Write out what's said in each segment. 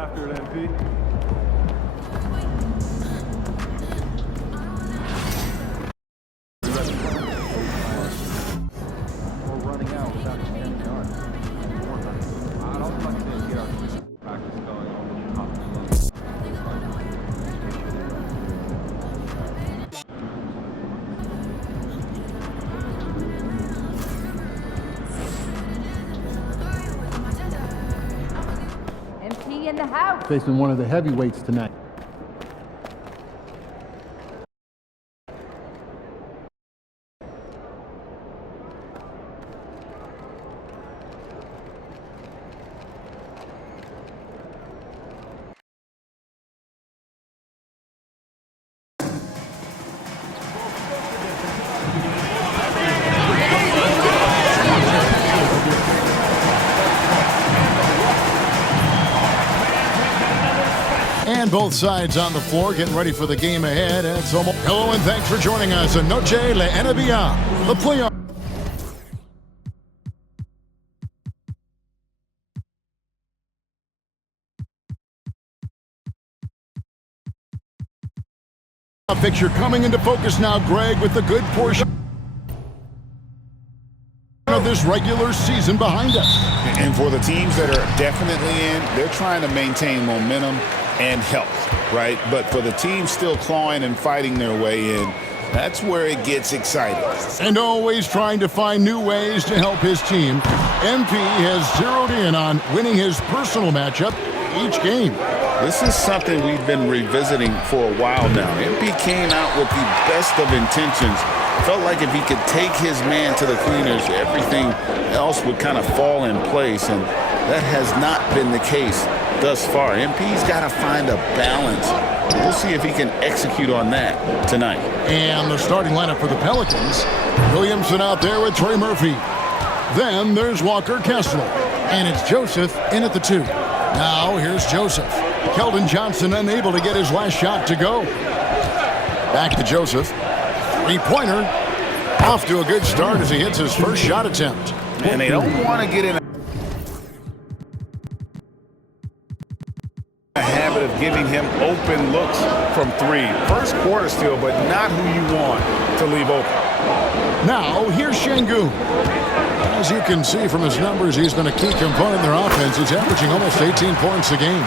after it, MP. We're running out without 10 yards. I don't like to get our practice going on top of the MP in the house. Facing one of the heavyweights tonight. And both sides on the floor getting ready for the game ahead. And it's almost... Hello and thanks for joining us. Noche la NBA, the playoff. Picture coming into focus now, Greg, with the good portion of this regular season behind us. And for the teams that are definitely in, they're trying to maintain momentum and health, right? But for the teams still clawing and fighting their way in, that's where it gets exciting. And always trying to find new ways to help his team, MP has zeroed in on winning his personal matchup each game. This is something we've been revisiting for a while now. MP came out with the best of intentions. Felt like if he could take his man to the cleaners, everything else would kind of fall in place, and that has not been the case thus far. MP's got to find a balance. We'll see if he can execute on that tonight. And the starting lineup for the Pelicans, Williamson out there with Trey Murphy. Then there's Walker Kessler, and it's Joseph in at the 2. Now here's Joseph. Keldon Johnson unable to get his last shot to go. Back to Joseph. Three-pointer. Off to a good start as he hits his first shot attempt. And they don't want to get in a habit of giving him open looks from 3. First quarter still, but not who you want to leave open. Now here's Şengün. As you can see from his numbers, he's been a key component in their offense. He's averaging almost 18 points a game.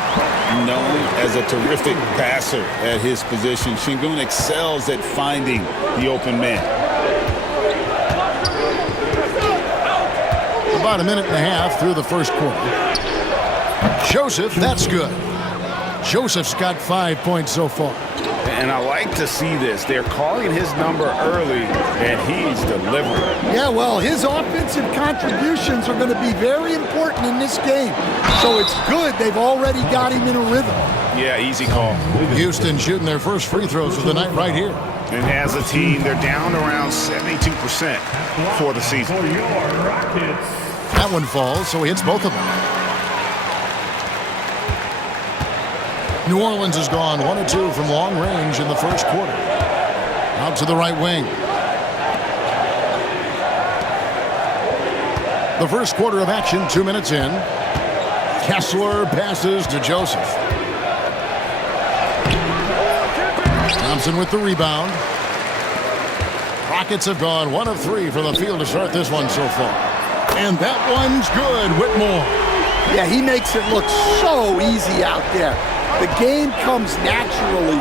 Known as a terrific passer at his position, Şengün excels at finding the open man. About a minute and a half through the first quarter. Joseph, that's good. Joseph's got 5 points so far. And I like to see this. They're calling his number early, and he's delivering. Yeah, well, his offensive contributions are going to be very important in this game. So it's good they've already got him in a rhythm. Yeah, easy call. Houston shooting their first free throws of the night right here. And as a team, they're down around 72% for the season. That one falls, so he hits both of them. New Orleans has gone 1 of 2 from long range in the first quarter. Out to the right wing. The first quarter of action, 2 minutes in. Kessler passes to Joseph. Thompson with the rebound. Rockets have gone 1 of 3 from the field to start this one so far. And that one's good, Whitmore. Yeah, he makes it look so easy out there. The game comes naturally.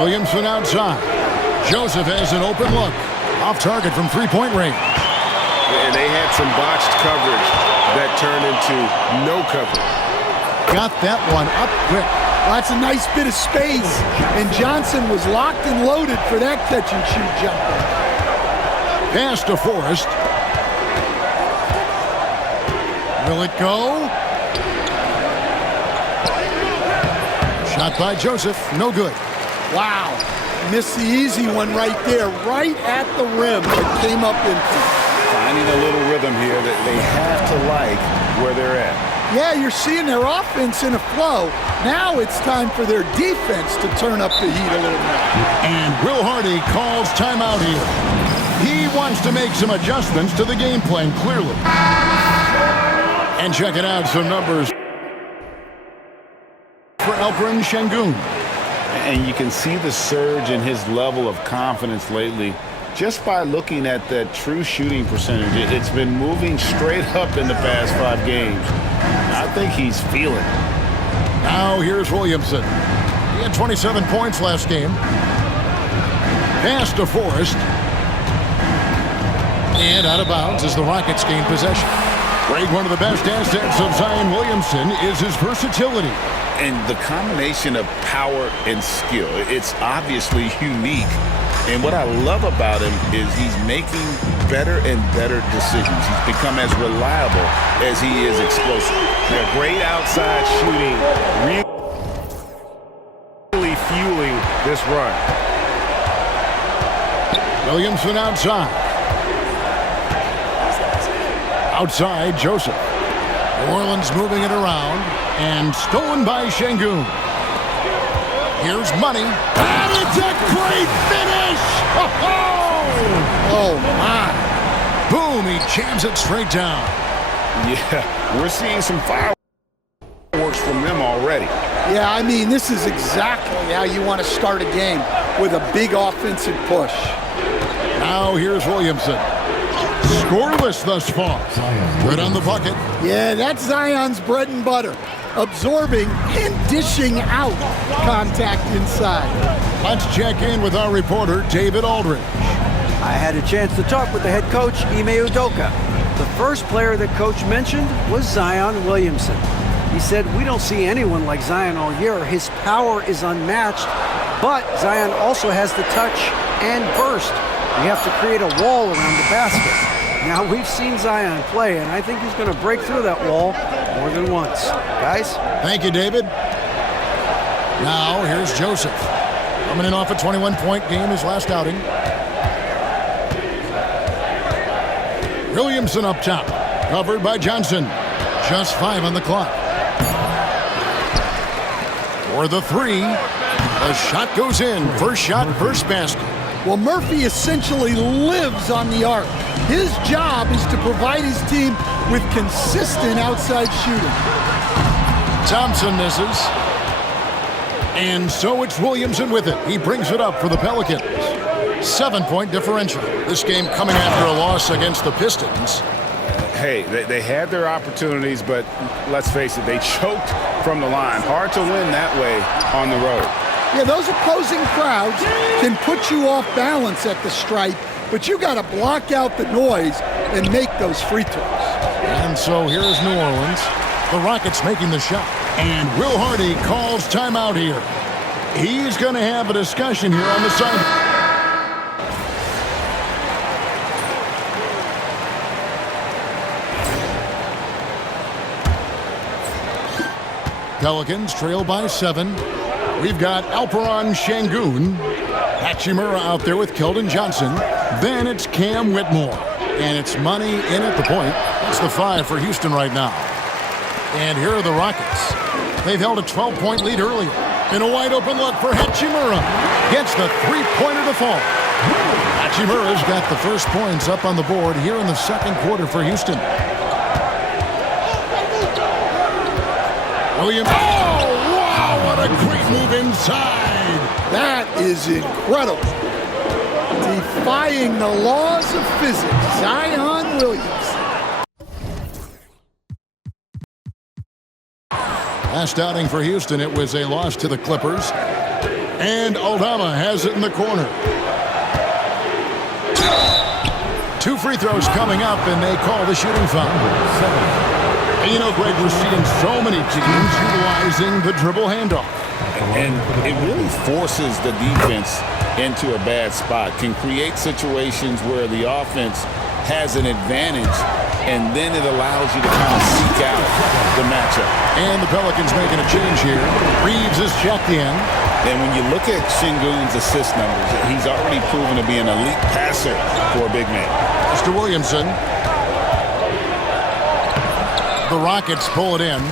Williamson outside. Joseph has an open look. Off target from three-point range. And they had some botched coverage that turned into no coverage. Got that one up quick. Well, that's a nice bit of space. And Johnson was locked and loaded for that catch-and-shoot jumper. Pass to Forrest. Will it go? Shot by Joseph. No good. Wow. Missed the easy one right there, right at the rim. It came up empty. Finding a little rhythm here that they have to like where they're at. Yeah, you're seeing their offense in a flow. Now it's time for their defense to turn up the heat a little more. And Will Hardy calls timeout here. He wants to make some adjustments to the game plan, clearly. And checking out some numbers for Alperen Şengün. And you can see the surge in his level of confidence lately just by looking at that true shooting percentage. It's been moving straight up in the past 5 games. I think he's feeling it. Now here's Williamson. He had 27 points last game. Pass to Forrest. And out of bounds as the Rockets gain possession. Grade, one of the best assets of Zion Williamson is his versatility. And the combination of power and skill, it's obviously unique. And what I love about him is he's making better and better decisions. He's become as reliable as he is explosive. Yeah, great outside shooting, really fueling this run. Williamson outside. Outside, Joseph. New Orleans moving it around. And stolen by Şengün. Here's Money. And it's a great finish! Oh, my. Boom, he jams it straight down. Yeah, we're seeing some fireworks from them already. Yeah, I mean, this is exactly how you want to start a game, with a big offensive push. Now here's Williamson. Scoreless thus far. Good on the bucket. Yeah, that's Zion's bread and butter. Absorbing and dishing out contact inside. Let's check in with our reporter, David Aldridge. I had a chance to talk with the head coach, Ime Udoka. The first player that coach mentioned was Zion Williamson. He said, "We don't see anyone like Zion all year. His power is unmatched, but Zion also has the touch and burst. We have to create a wall around the basket." Now, we've seen Zion play, and I think he's going to break through that wall more than once. Guys? Thank you, David. Now, here's Joseph. Coming in off a 21-point game his last outing. Williamson up top. Covered by Johnson. Just 5 on the clock. For the 3. The shot goes in. First shot, first basket. Well, Murphy essentially lives on the arc. His job is to provide his team with consistent outside shooting. Thompson misses. And so it's Williamson with it. He brings it up for the Pelicans. 7-point differential. This game coming after a loss against the Pistons. Hey, they had their opportunities, but let's face it, they choked from the line. Hard to win that way on the road. Yeah, those opposing crowds can put you off balance at the stripe, but you got to block out the noise and make those free throws. And so here's New Orleans. The Rockets making the shot. And Will Hardy calls timeout here. He's going to have a discussion here on the side. Pelicans trail by 7. We've got Alperen Şengün. Hachimura out there with Keldon Johnson. Then it's Cam Whitmore. And it's Money in at the point. That's the 5 for Houston right now. And here are the Rockets. They've held a 12-point lead earlier. In a wide-open look for Hachimura. Gets the 3-pointer to fall. Hachimura's got the first points up on the board here in the second quarter for Houston. Williams. Oh, wow, what a great move inside. That is incredible. Defying the laws of physics, Zion Williamson. Last outing for Houston, it was a loss to the Clippers. And Aldama has it in the corner. 2 free throws coming up, and they call the shooting foul. And you know, Greg, we're seeing so many teams utilizing the dribble handoff. And it really forces the defense into a bad spot, can create situations where the offense has an advantage, and then it allows you to kind of seek out the matchup. And the Pelicans making a change here. Reeves is checked in. And when you look at Şengün's assist numbers, he's already proven to be an elite passer for a big man. Mr. Williamson. The Rockets pull it in.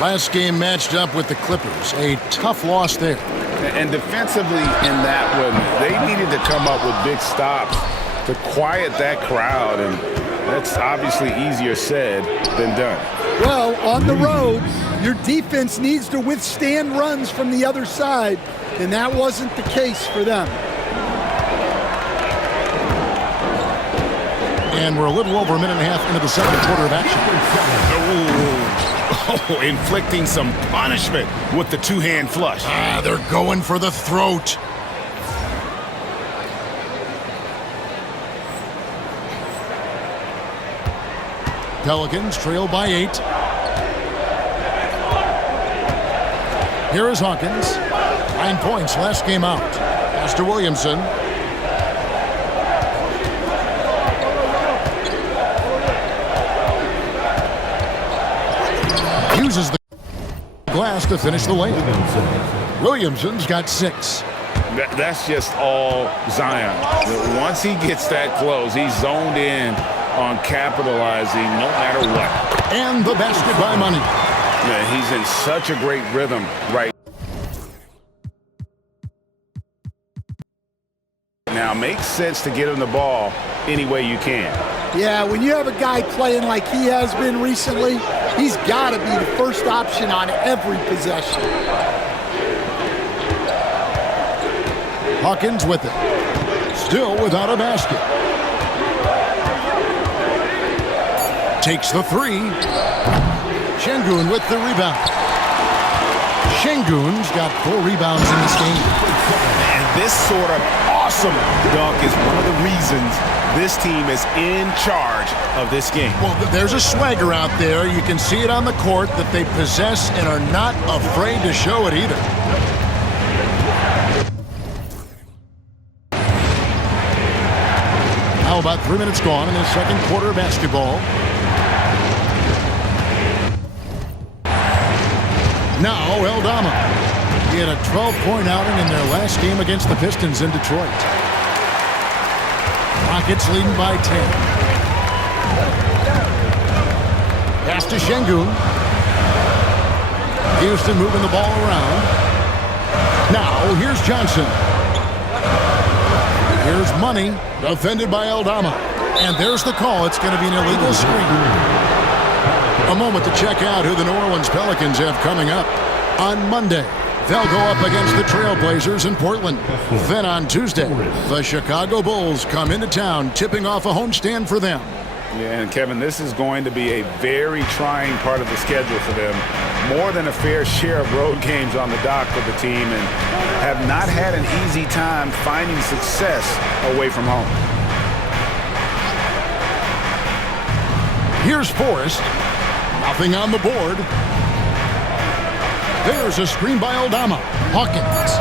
Last game matched up with the Clippers. A tough loss there. And defensively in that one, they needed to come up with big stops to quiet that crowd. And looks obviously easier said than done. Well, on the road, your defense needs to withstand runs from the other side, and that wasn't the case for them. And we're a little over a minute and a half into the second quarter of action. Oh, inflicting some punishment with the two-hand flush. They're going for the throat. Pelicans trail by 8. Here is Hawkins. 9 points last game out. Pass to Williamson. Uses the glass to finish the lane. Williamson's got 6. That's just all Zion. Once he gets that close, he's zoned in on capitalizing no matter what. And the basket by Money. Yeah, he's in such a great rhythm right now. Makes sense to get him the ball any way you can. Yeah, when you have a guy playing like he has been recently, he's got to be the first option on every possession. Hawkins with it. Still without a basket. Takes the 3. Şengün with the rebound. Şengün's got 4 rebounds in this game. And this sort of awesome dunk is one of the reasons this team is in charge of this game. Well, there's a swagger out there. You can see it on the court that they possess and are not afraid to show it either. Now about 3 minutes gone in the second quarter of basketball. Now Eldama. He had a 12-point outing in their last game against the Pistons in Detroit. Rockets leading by 10. Pass to Şengün. Houston moving the ball around. Now here's Johnson. Here's Money, defended by Eldama. And there's the call. It's going to be an illegal screen. A moment to check out who the New Orleans Pelicans have coming up. On Monday, they'll go up against the Trailblazers in Portland. Then on Tuesday, the Chicago Bulls come into town, tipping off a homestand for them. Yeah, and Kevin, this is going to be a very trying part of the schedule for them. More than a fair share of road games on the dock for the team, and have not had an easy time finding success away from home. Here's Forrest. Nothing on the board. There's a screen by Eldama. Hawkins.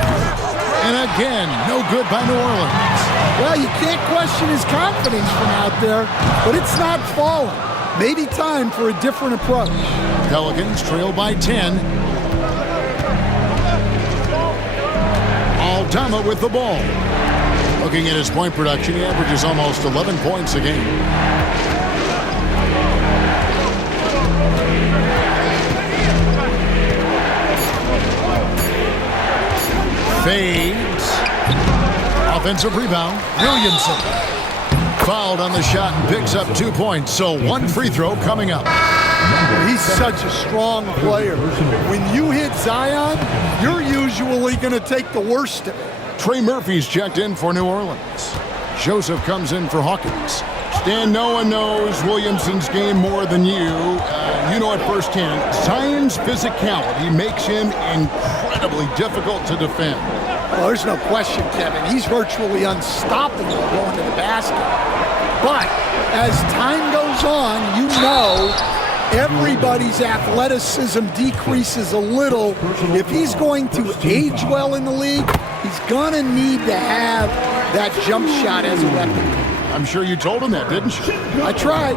And again, no good by New Orleans. Well, you can't question his confidence from out there, but it's not falling. Maybe time for a different approach. Pelicans trail by 10. Eldama with the ball. Looking at his point production, he averages almost 11 points a game. Fades. Offensive rebound. Williamson. Fouled on the shot and picks up 2 points. So 1 free throw coming up. He's such a strong player. When you hit Zion, you're usually going to take the worst of it. Trey Murphy's checked in for New Orleans. Joseph comes in for Hawkins. Stan, no one knows Williamson's game more than you. You know it firsthand. Zion's physicality makes him incredibly difficult to defend. Well, there's no question, Kevin. He's virtually unstoppable going to the basket. But as time goes on, you know everybody's athleticism decreases a little. If he's going to age well in the league, he's going to need to have that jump shot as a weapon. I'm sure you told him that, didn't you? I tried.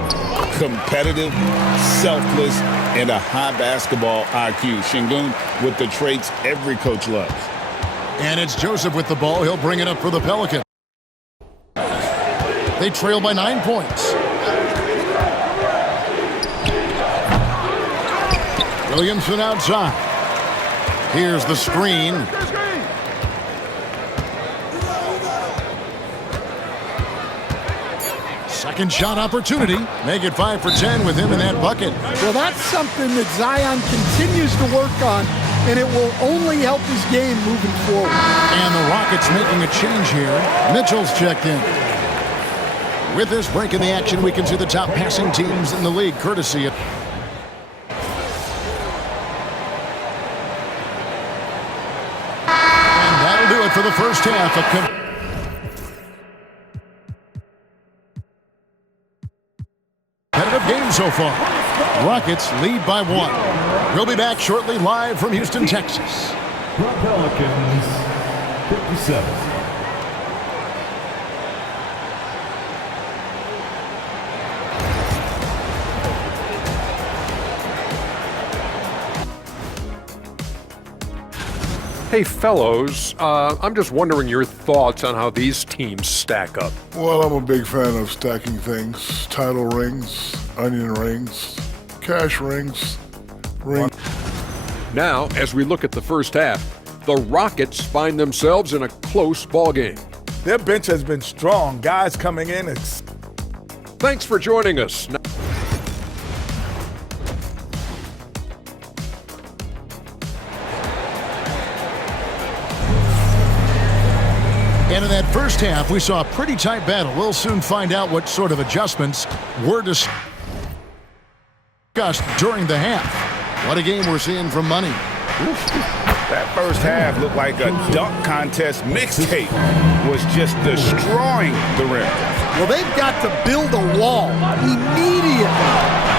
Competitive, selfless, and a high basketball IQ. Şengün with the traits every coach loves. And it's Joseph with the ball. He'll bring it up for the Pelicans. They trail by 9 points. Williamson outside. Here's the screen. Second shot opportunity. Make it 5 for 10 with him in that bucket. Well, that's something that Zion continues to work on, and it will only help his game moving forward. And the Rockets making a change here. Mitchell's checked in. With this break in the action, we can see the top passing teams in the league, courtesy of... And that'll do it for the first half of... competitive game so far. Rockets lead by 1. We'll be back shortly live from Houston, Texas. The Pelicans, 57. Hey, fellows, I'm just wondering your thoughts on how these teams stack up. Well, I'm a big fan of stacking things. Title rings, onion rings, cash rings, Now, as we look at the first half, the Rockets find themselves in a close ballgame. Their bench has been strong. Guys coming in. Thanks for joining us. And in that first half, we saw a pretty tight battle. We'll soon find out what sort of adjustments were discussed during the half. What a game we're seeing from Money. That first half looked like a dunk contest mixtape was just destroying the rim. Well, they've got to build a wall immediately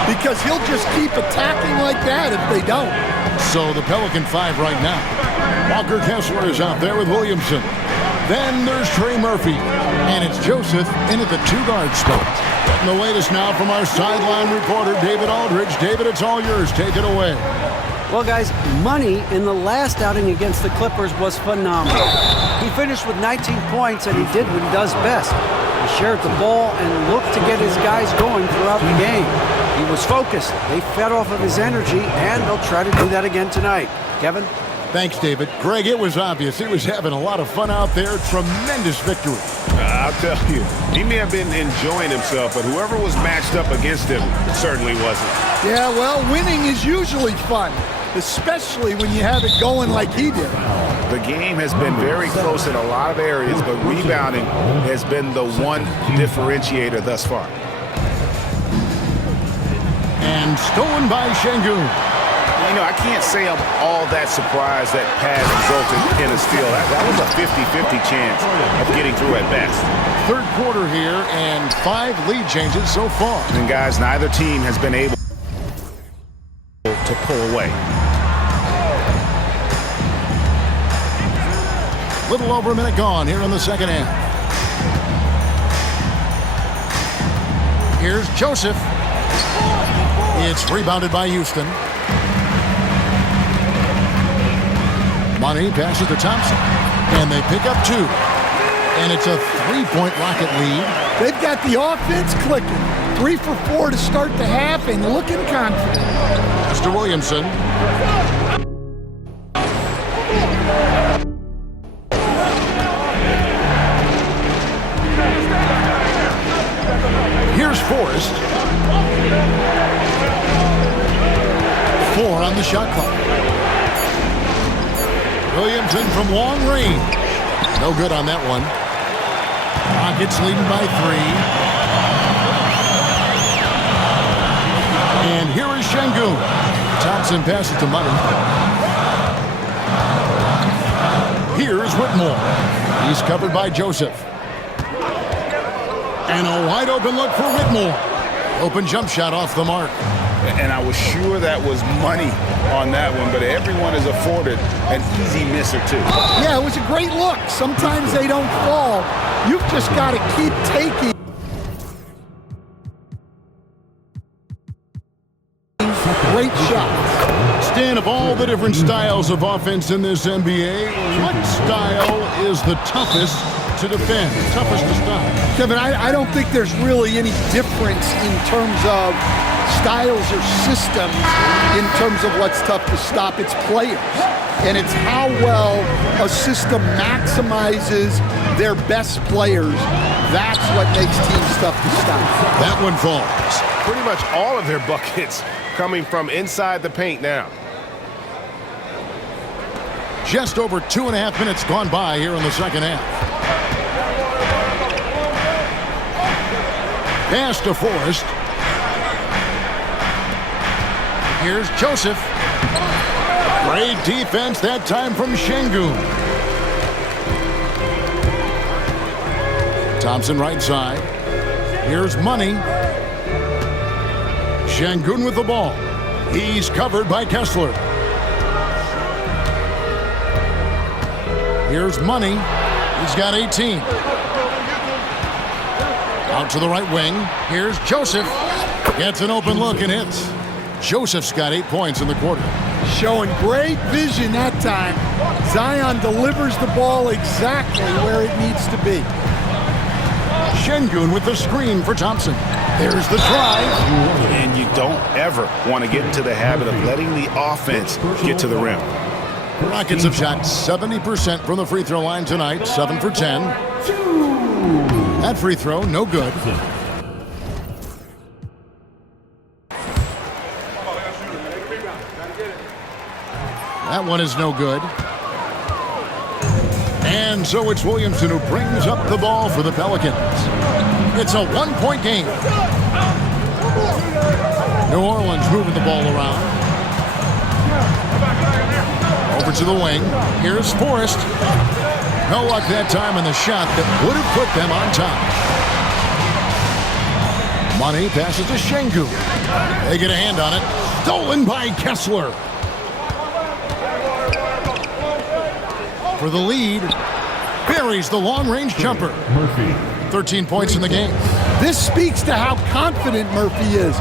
because he'll just keep attacking like that if they don't. So the Pelican 5 right now. Walker Kessler is out there with Williamson. Then there's Trey Murphy, and it's Joseph in at the 2-guard spot. Getting the latest now from our sideline reporter, David Aldridge. David, it's all yours. Take it away. Well, guys, Money in the last outing against the Clippers was phenomenal. He finished with 19 points, and he did what he does best. He shared the ball and looked to get his guys going throughout the game. He was focused. They fed off of his energy, and they'll try to do that again tonight. Kevin? Thanks, David. Greg, it was obvious. He was having a lot of fun out there. Tremendous victory. I'll tell you, he may have been enjoying himself, but whoever was matched up against him certainly wasn't. Yeah, well, winning is usually fun, especially when you have it going like he did. The game has been very close in a lot of areas, but rebounding has been the one differentiator thus far. And stolen by Şengün. You know, I can't say I'm all that surprised that pass resulted in a steal. That was a 50-50 chance of getting through at best. Third quarter here and 5 lead changes so far. And guys, neither team has been able to pull away. Little over a minute gone here in the second half. Here's Joseph. It's rebounded by Houston. Money passes to Thompson. And they pick up 2. And it's a 3-point Rocket lead. They've got the offense clicking. 3 for 4 to start the half and looking confident. Mr. Williamson. Here's Forrest. 4 on the shot clock. Williamson from long range. No good on that one. Rockets leading by 3. And here is Şengün. Thompson passes to Money. Here's Whitmore. He's covered by Joseph. And a wide open look for Whitmore. Open jump shot off the mark. And I was sure that was Money on that one, but everyone is afforded an easy miss or 2. Yeah, it was a great look. Sometimes they don't fall. You've just got to keep taking great shots. Stan, of all the different styles of offense in this NBA, what style is the toughest to defend, toughest to stop. Kevin, I don't think there's really any difference in terms of styles or systems in terms of what's tough to stop. It's players. And it's how well a system maximizes their best players. That's what makes teams tough to stop. That one falls. Pretty much all of their buckets coming from inside the paint now. Just over 2.5 minutes gone by here in the second half. Pass to Forrest. Here's Joseph. Great defense that time from Şengün. Thompson right side. Here's Money. Şengün with the ball. He's covered by Kessler. Here's Money. He's got 18. Out to the right wing. Here's Joseph. Gets an open look and hits. Joseph's got 8 points in the quarter. Showing great vision that time. Zion delivers the ball exactly where it needs to be. Şengün with the screen for Thompson. There's the drive. And you don't ever want to get into the habit of letting the offense get to the rim. The Rockets have shot 70% from the free throw line tonight, 7 for 10. That free throw, no good. That one is no good. And so it's Williamson who brings up the ball for the Pelicans. It's a 1-point game. New Orleans moving the ball around. Over to the wing. Here's Forrest. No luck that time in the shot that would have put them on top. Money passes to Şengün. They get a hand on it. Stolen by Kessler. For the lead. Buries the long-range jumper. Murphy. 13 points in the game. This speaks to how confident Murphy is.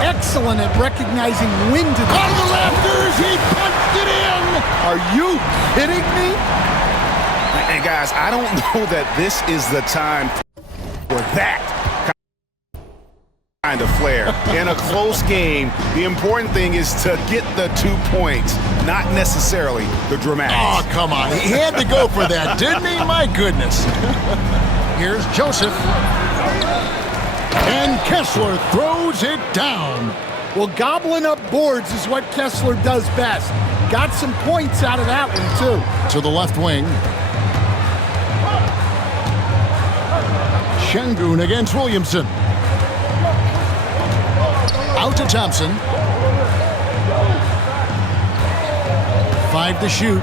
Excellent at recognizing when to... Out of the rafters, he punched it in! Are you kidding me? And guys, I don't know that this is the time for that kind of flair. In a close game, the important thing is to get the 2 points, not necessarily the dramatics. Oh, come on. He had to go for that, didn't he? My goodness. Here's Joseph. And Kessler throws it down. Well, gobbling up boards is what Kessler does best. Got some points out of that one, too. To the left wing. Şengün against Williamson. Out to Thompson. 5 to shoot.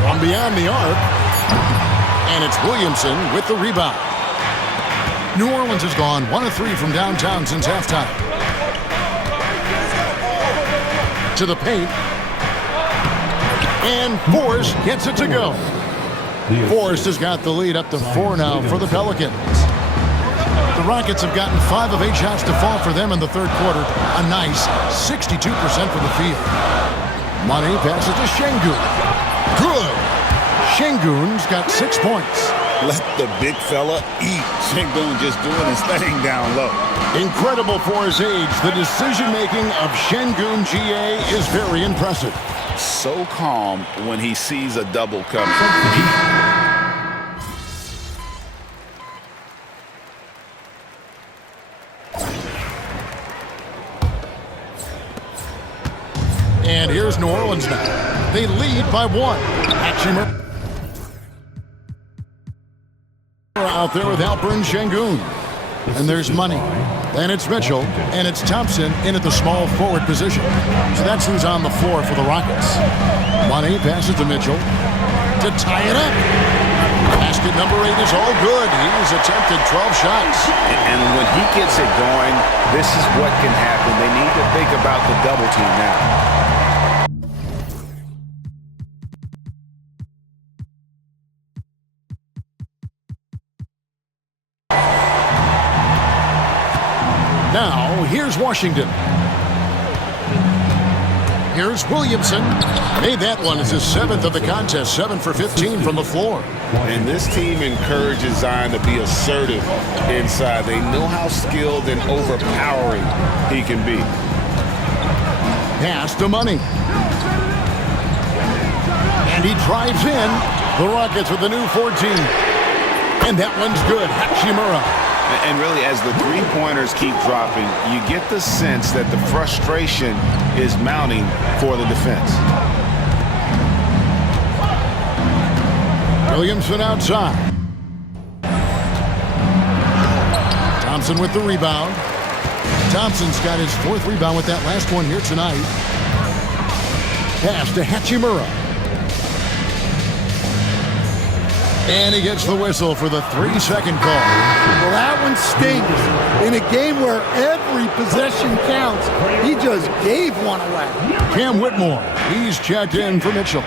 From beyond the arc. And it's Williamson with the rebound. New Orleans has gone 1 of 3 from downtown since halftime. To the paint. And Forrest gets it to go. Forrest has got the lead up to 4 now for the Pelicans. The Rockets have gotten 5 of 8 shots to fall for them in the third quarter. A nice 62% from the field. Money passes to Şengün. Good. Şengün's got 6 points. Let the big fella eat. Şengün just doing his thing down low. Incredible for his age. The decision-making of Şengün GA is very impressive. So calm when he sees a double coming. And here's New Orleans now. They lead by 1. Action out there with Alperen Şengün. And there's Money. And it's Mitchell. And it's Thompson in at the small forward position. So that's who's on the floor for the Rockets. Money passes to Mitchell to tie it up. Basket number 8 is all good. He's attempted 12 shots. And when he gets it going, this is what can happen. They need to think about the double team now. Now, here's Washington. Here's Williamson. Made that one as his 7th of the contest, 7 for 15 from the floor. And this team encourages Zion to be assertive inside. They know how skilled and overpowering he can be. Pass to Money. And he drives in. The Rockets with the new 14. And that one's good. Hachimura. And really, as the three-pointers keep dropping, you get the sense that the frustration is mounting for the defense. Williamson outside. Thompson with the rebound. Thompson's got his 4th rebound with that last one here tonight. Pass to Hachimura. And he gets the whistle for the 3-second call. Well, that one stings. In a game where every possession counts, he just gave one away. Cam Whitmore. He's checked in for Mitchell.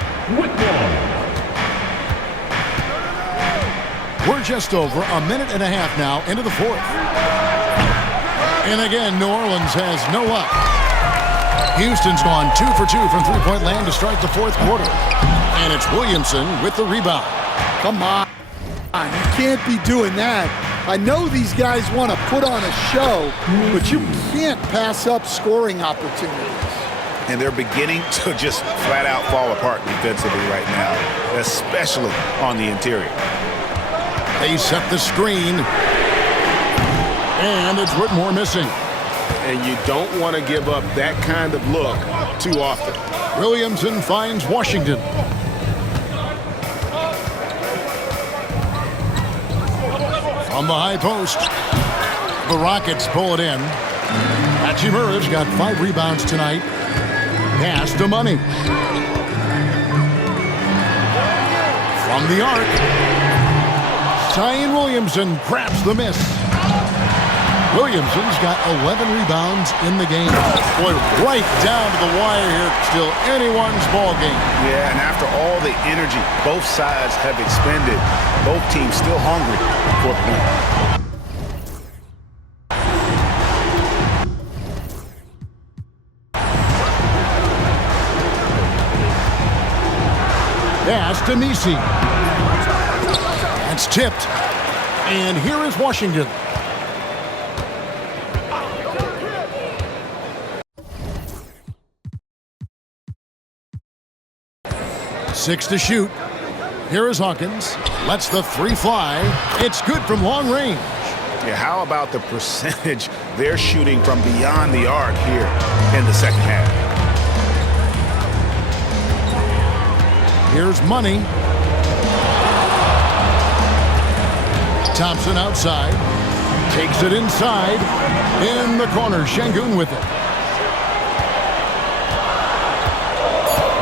We're just over a minute and a half now into the 4th. And again, New Orleans has no luck. Houston's gone 2 for 2 from three-point land to start the 4th quarter. And it's Williamson with the rebound. Come on. You can't be doing that. I know these guys want to put on a show, but you can't pass up scoring opportunities. And they're beginning to just flat out fall apart defensively right now, especially on the interior. They set the screen. And it's Whitmore missing. And you don't want to give up that kind of look too often. Williamson finds Washington. On the high post, the Rockets pull it in. Hachimura's got 5 rebounds tonight. Pass to Money. From the arc, Zion Williamson grabs the miss. Williamson's got 11 rebounds in the game. Boy, right down to the wire here. Still anyone's ball game. Yeah, and after all the energy both sides have expended, both teams still hungry for the win. Pass to Nisi. That's tipped. And here is Washington. Six to shoot. Here is Hawkins. Lets the 3 fly. It's good from long range. Yeah, how about the percentage they're shooting from beyond the arc here in the second half? Here's Money. Thompson outside. Takes it inside. In the corner, Şengün with it.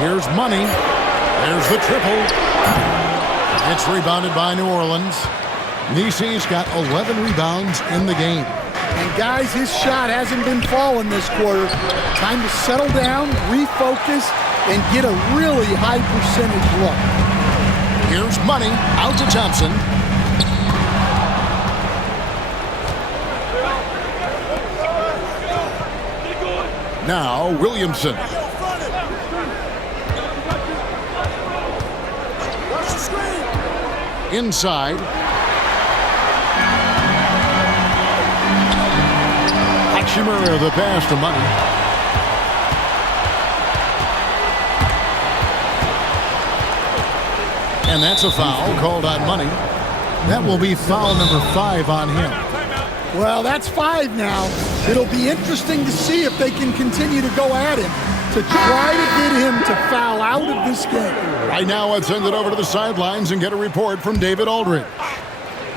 Here's Money. There's the triple. It's rebounded by New Orleans. Nisi's got 11 rebounds in the game. And guys, his shot hasn't been falling this quarter. Time to settle down, refocus, and get a really high percentage look. Here's Money out to Thompson. Now Williamson. Inside. Hachimura the pass to Money. And that's a foul called on Money. That will be foul number 5 on him. Well, that's 5 now. It'll be interesting to see if they can continue to go at him to try to get him to foul out of this game. Right now, let's send it over to the sidelines and get a report from David Aldridge.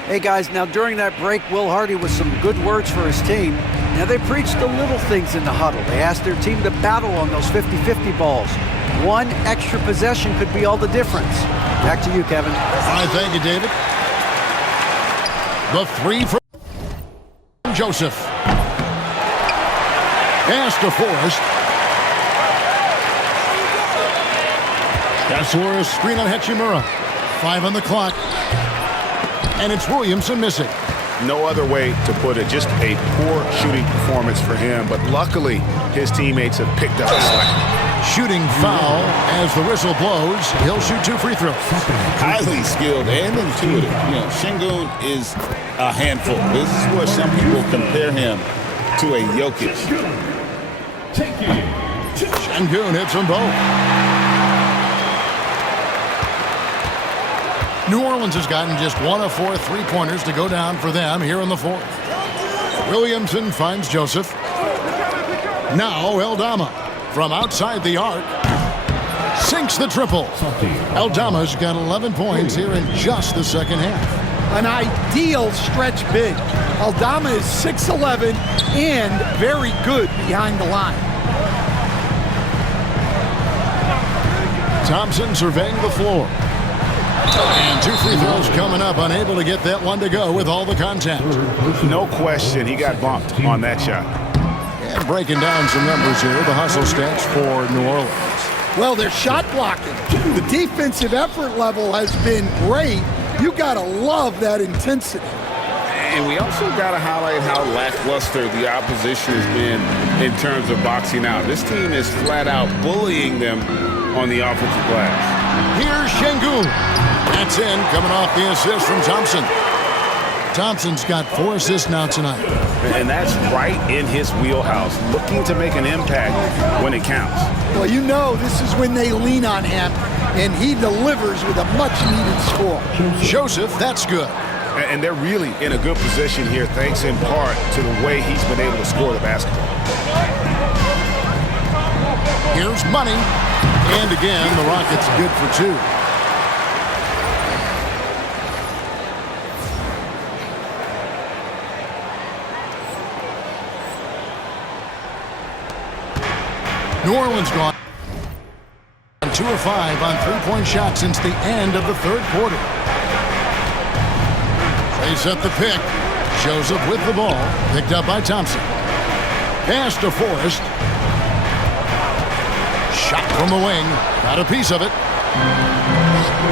Hey, guys, now during that break, Will Hardy with some good words for his team. Now, they preached the little things in the huddle. They asked their team to battle on those 50-50 balls. One extra possession could be all the difference. Back to you, Kevin. All right, thank you, David. The 3 from Joseph. Pass to Forrest. Casuar's screen on Hachimura. 5 on the clock. And it's Williamson missing. No other way to put it. Just a poor shooting performance for him. But luckily, his teammates have picked up the slack. Shooting foul as the whistle blows. He'll shoot 2 free throws. Highly skilled and intuitive. Şengün is a handful. This is where some people compare him to a Jokic. Şengün hits them both. New Orleans has gotten just 1 of 4 3-pointers to go down for them here in the fourth. Williamson finds Joseph. Now Eldama from outside the arc sinks the triple. Eldama's got 11 points here in just the second half. An ideal stretch big. Eldama is 6'11" and very good behind the line. Thompson surveying the floor. And 2 free throws coming up, unable to get that one to go with all the contact. No question, he got bumped on that shot. And breaking down some numbers here, the hustle stats for New Orleans. Well, they're shot blocking. The defensive effort level has been great. You gotta love that intensity. And we also gotta highlight how lackluster the opposition has been in terms of boxing out. This team is flat out bullying them on the offensive glass. Here's Şengün. That's in, coming off the assist from Thompson. Thompson's got 4 assists now tonight. And that's right in his wheelhouse, looking to make an impact when it counts. Well, you know this is when they lean on him, and he delivers with a much-needed score. Joseph, that's good. And they're really in a good position here, thanks in part to the way he's been able to score the basketball. Here's Money. And again, the Rockets good for 2. New Orleans gone 2 of 5 on 3-point shots since the end of the third quarter. They set the pick. Joseph with the ball, picked up by Thompson. Pass to Forrest. Shot from the wing, got a piece of it.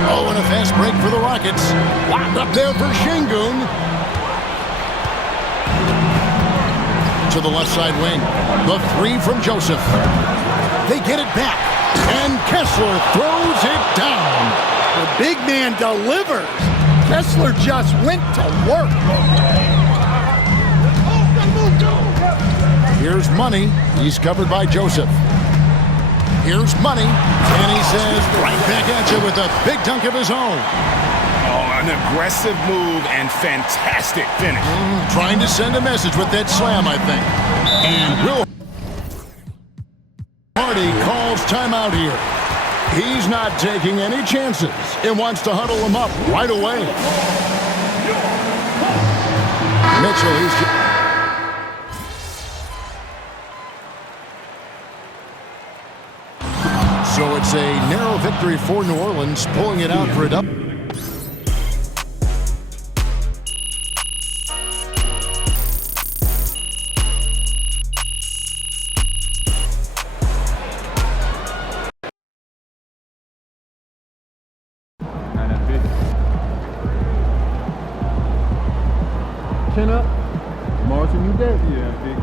Oh, and a fast break for the Rockets. Wound up there for Şengün. To the left side wing. The 3 from Joseph. They get it back. And Kessler throws it down. The big man delivers. Kessler just went to work. Here's Money. He's covered by Joseph. Here's Money. And he says right back at you with a big dunk of his own. Oh, an aggressive move and fantastic finish. Trying to send a message with that slam, I think. And Will Hardy calls timeout here. He's not taking any chances and wants to huddle him up right away. Mitchell, so it's a narrow victory for New Orleans, pulling it out for a double. Chin up. Marching you dead. Yeah, big.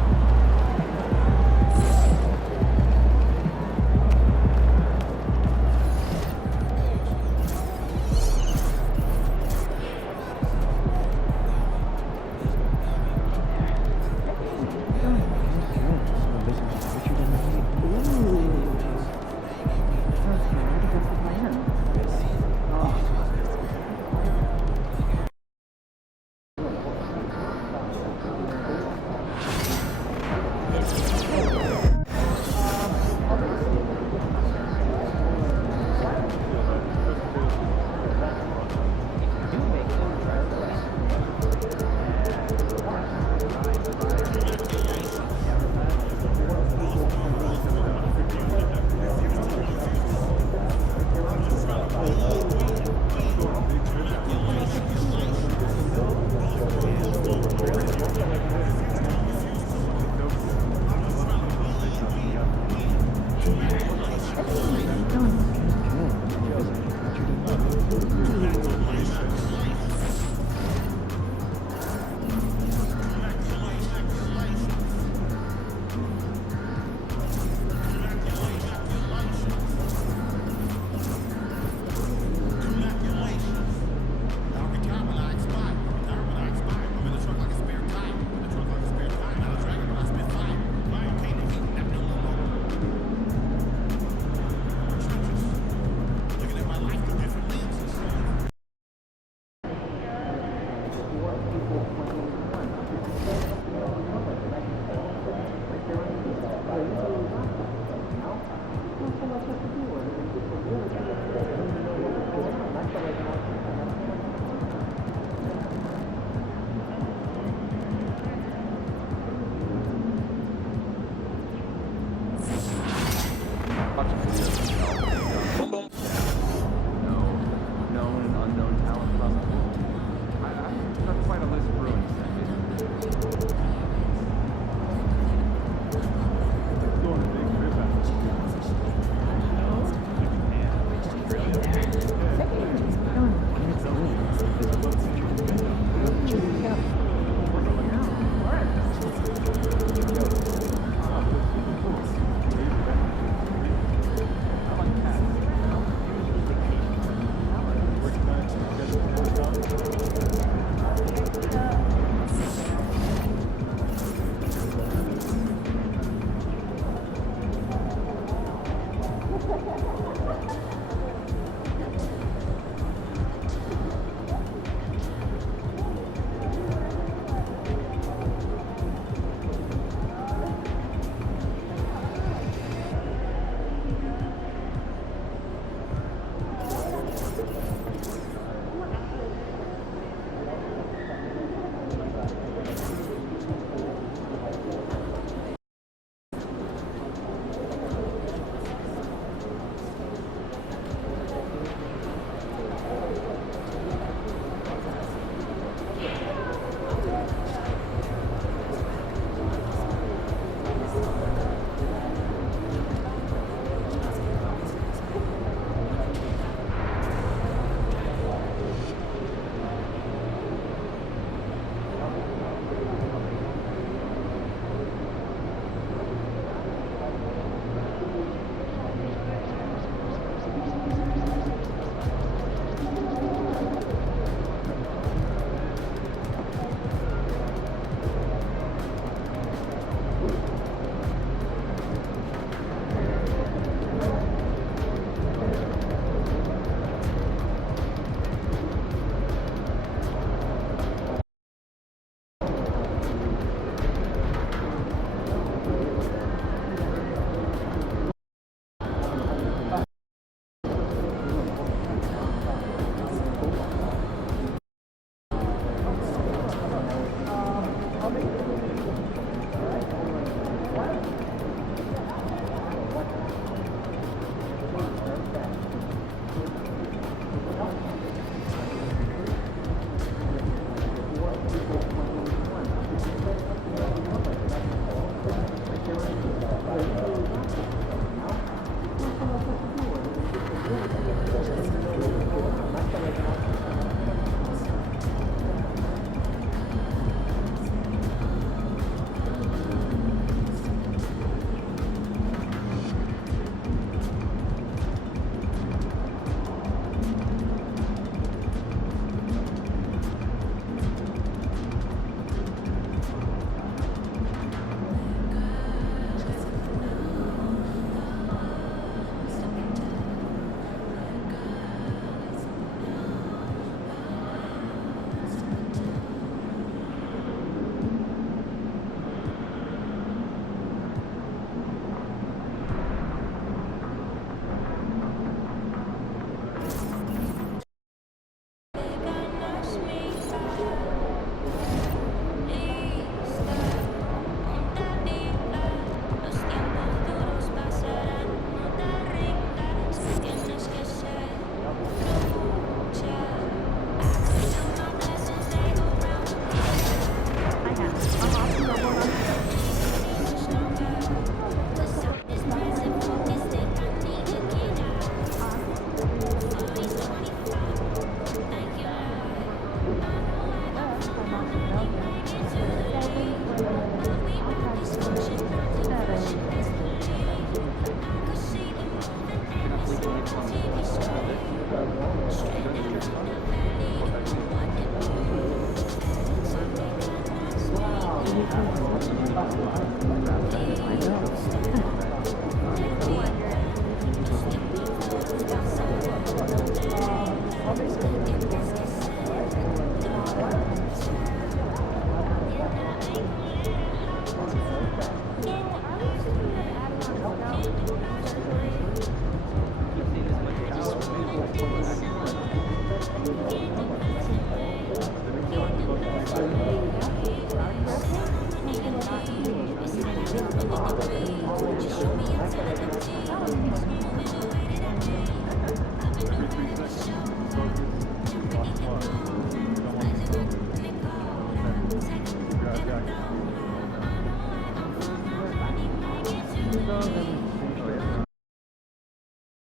the